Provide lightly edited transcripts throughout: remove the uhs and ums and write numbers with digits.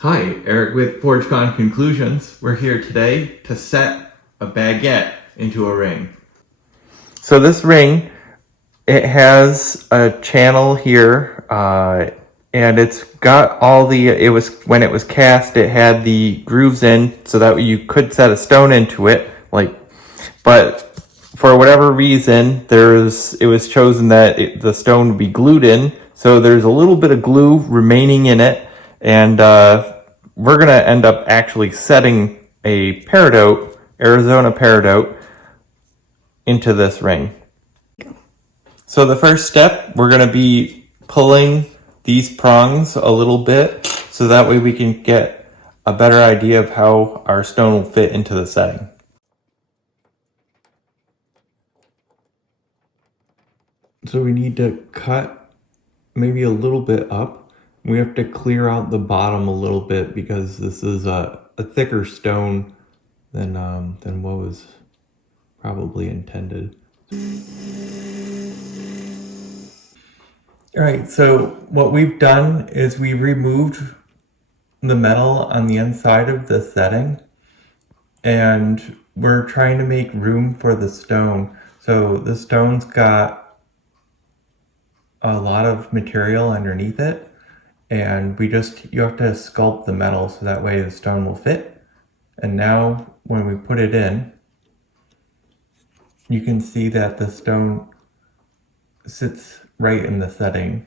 Hi, Eric with ForgeCon Conclusions. We're here today to set a baguette into a ring. So this ring, it has a channel here, and it's got all the, when it was cast, it had the grooves in so that you could set a stone into it, but for whatever reason, it was chosen that the stone would be glued in, so there's a little bit of glue remaining in it, and we're going to end up actually setting a Peridot, Arizona Peridot, into this ring. So the first step, we're going to be pulling these prongs a little bit so that way we can get a better idea of how our stone will fit into the setting. So we need to cut maybe a little bit up. We have to clear out the bottom a little bit because this is a thicker stone than what was probably intended. All right, so what we've done is we removed the metal on the inside of the setting, and we're trying to make room for the stone. So the stone's got a lot of material underneath it, and you have to sculpt the metal so that way the stone will fit. And now when we put it in, you can see that the stone sits right in the setting.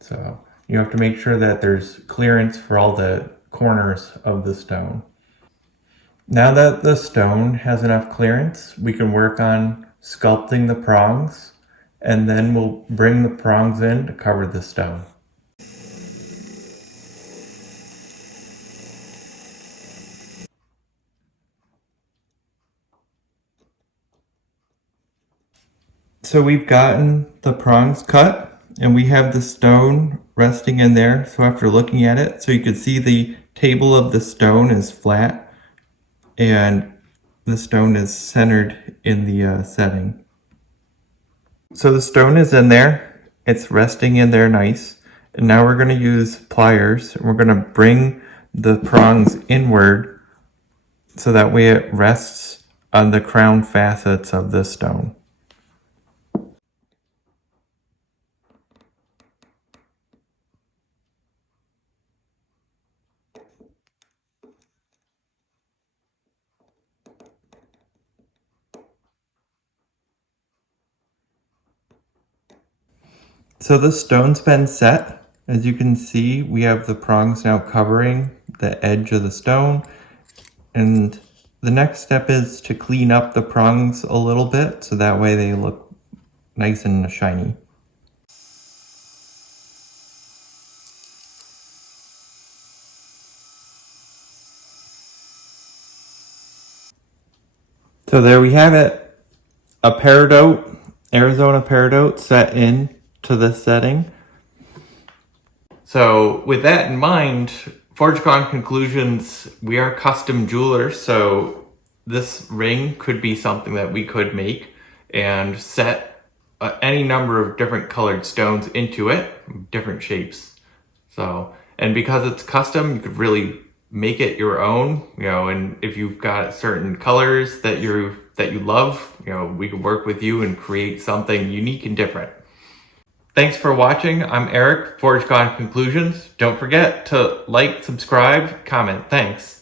So you have to make sure that there's clearance for all the corners of the stone. Now that the stone has enough clearance, we can work on sculpting the prongs, and then we'll bring the prongs in to cover the stone. So we've gotten the prongs cut, and we have the stone resting in there. So after looking at it, so you can see the table of the stone is flat, and the stone is centered in the setting. So the stone is in there, it's resting in there nice, and now we're going to use pliers, and we're going to bring the prongs inward so that way it rests on the crown facets of the stone. So the stone's been set. As you can see, we have the prongs now covering the edge of the stone. And the next step is to clean up the prongs a little bit so that way they look nice and shiny. So there we have it. A Peridot, Arizona Peridot set in to this setting. So with that in mind, ForgeCon Conclusions, we are custom jewelers, so this ring could be something that we could make and set any number of different colored stones into it, different shapes. So, and because it's custom, you could really make it your own, and if you've got certain colors that you love, we could work with you and create something unique and different. Thanks for watching. I'm Eric, ForgeCon Conclusions. Don't forget to like, subscribe, comment. Thanks.